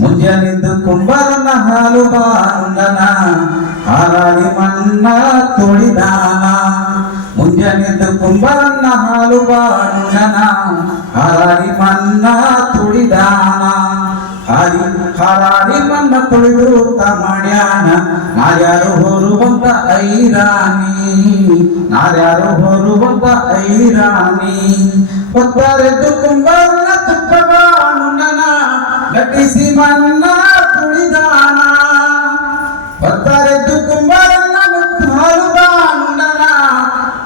ಮುಂಜಾನಿದ್ದು ಕುಂಬಾರನ ಹಾಲು ಬಾಂಡನ ಹಾರಾಡಿ ಮಣ್ಣ ತುಳಿದಾನ ಮುಂಜಾನಿದ್ದು ಕುಂಬಾರನ ಹಾಲು ಬಾಂಡನ ಹಾರಾಡಿ ಮಣ್ಣ ತುಳಿದಾನ ಹಾರಿ ಹಾರಾಡಿ ಮಣ್ಣ ತುಳಿದು ಮಾಡ್ಯಾನ ನಾರ್ಯಾರು ಹೊರುವಂತ ಐರಾಣಿ ನಾರ್ಯಾರು ಹೊರುವಂತ ಐರಾಣಿ ಹೊತ್ತಾರೆದ್ದು ಬಿಸಿಮನ್ನ ತುಳಿದಾನ. ಹೊತ್ತರೆದ್ದು ಕುಂಬರನ್ನ ಮುತ್ತಾರು ಬಾಂಡನ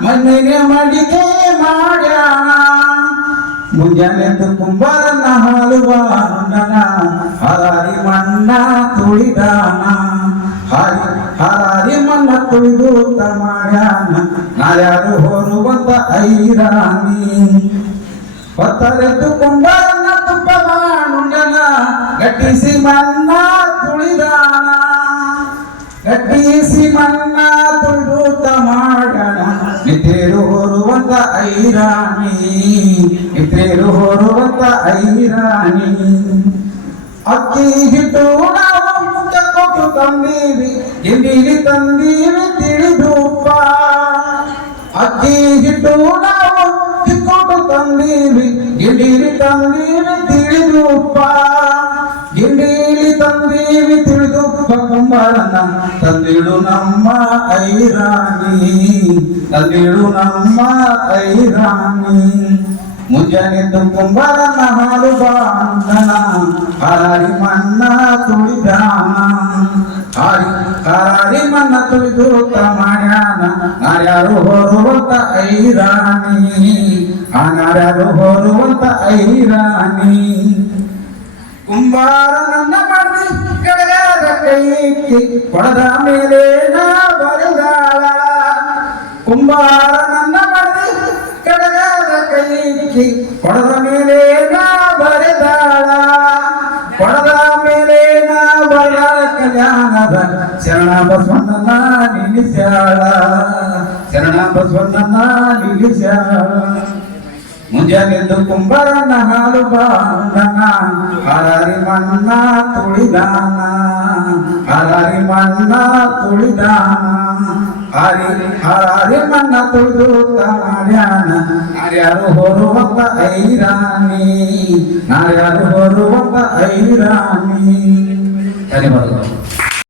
ಮಣ್ಣಿಗೆ ಮಡಿಕೆ ಮಾಡ್ಯಾಣ ಮುಂಜಾನೆದ್ದು ಕುಂಬರನ್ನ ಹಾಲು ಬಾಂಡನ ಹರಾರಿ ಮಣ್ಣ ತುಳಿದಾನ. ಹಾರಿ, ಹರಾರಿ ಮಣ್ಣ ತುಳಿದು ಮಾಡ್ಯಾನ. ನಾಳ್ಯಾರು ಹೋರುವಂತ ಐರಾನಿ ಹೊತ್ತರೆದ್ದು ಕುಂಬರ ಗಟ್ಟಿಸಿ ಮಣ್ಣ ತುಳಿದಾನ ಗಟ್ಟಿಸಿ ಮಣ್ಣ ತುಳಿದು ಮಾಡಣ ನಿತ್ರೇರು ಹೊರುವಂತ ಐರಾಣಿ ನಿತ್ರೇರು ಹೊರುವಂತ ಐರಾಣಿ ಅಕ್ಕಿ ಹಿಟ್ಟು ನಾವು ಕೊಟ್ಟು ತಂದೀವಿ ಗಿಂಡಿಲಿ ತಂದೀವಿ ತಿಳಿದುಪ್ಪ ಅಕ್ಕಿ ಹಿಟ್ಟು ನಾವು ಕೊಟ್ಟು ತಂದೀವಿ ಗಿಂಡಿಲಿ ತಂದೀವಿ ತಿಳಿದುಪ್ಪ ಗಿಂಡಿಲಿ ತಂದೀವಿ ತಿಳಿದುಪ್ಪ ಕುಂಬಾರನ ತಂದಿಡು ನಮ್ಮ ಐರಾಣಿ ತಂದಿಡು ನಮ್ಮ ಐರಾಣಿ ಮುಂಜಾನೆದ್ದು ಕುಂಬಾರನ ಹಾಲು ಬಾಂಧನ ಹಾರಿ ಮಣ್ಣ ತುಳಿದಾನ ಹಾರಿ ಹಾರಿ ಮಣ್ಣ ತುಳಿದು ಮಾಡ್ಯಾನ ನಾರ್ಯಾರು ಹೊರುವಂತ ಐರಾಣಿ ಆ ನಾರ್ಯಾರು ಹೊರುವಂತ ಐರಾಣಿ ಕುಂಬಾರ ನನ್ನ ಮಾಡಿ ಕೆಳಗಾದ ಕೈಕಿ ಕೊಡದ ಮೇಲೆ ನಾ ಬರೆದಾಳ ಕುಂಬಾರ ನನ್ನ ಮಾಡಿ ಕೆಳಗಾದ ಕೈಕಿ ಕೊಡದ ಮೇಲೆ ನಾ ಬರೆದಾಳ ಕೊಡದ ಮೇಲೆ ನಾ ಬರೆದಾಳ ಕಲ್ಯಾಣದ ಶರಣ ಬಸವಣ್ಣನ ನಿಲ್ಲಿಸ್ಯಾಳ ಶರಣ ಬಸವಣ್ಣನ ನಿಲ್ಲಿಸ್ಯಾಳ ಮುಂಜಾನೆದ್ದು ಕುಂಬಾರನ ಹಾಲು ಬಾಂಧನ ಹರಾರಿ ಮಣ್ಣ ತುಳಿದಾನ ಹರಾರಿ ಮಣ್ಣ ತುಳಿದಾನ ಹರಿ ಹರಾರಿ ಮಣ್ಣ ತುಳಿದು ಮಾಡ್ಯಾನ ನಾರ್ಯಾರು ಹೊರುವಂತ ಐರಾಣಿ ನಾರ್ಯಾರು ಹೊರುವಂತ ಐರಾಣಿ ಧನ್ಯವಾದಗಳು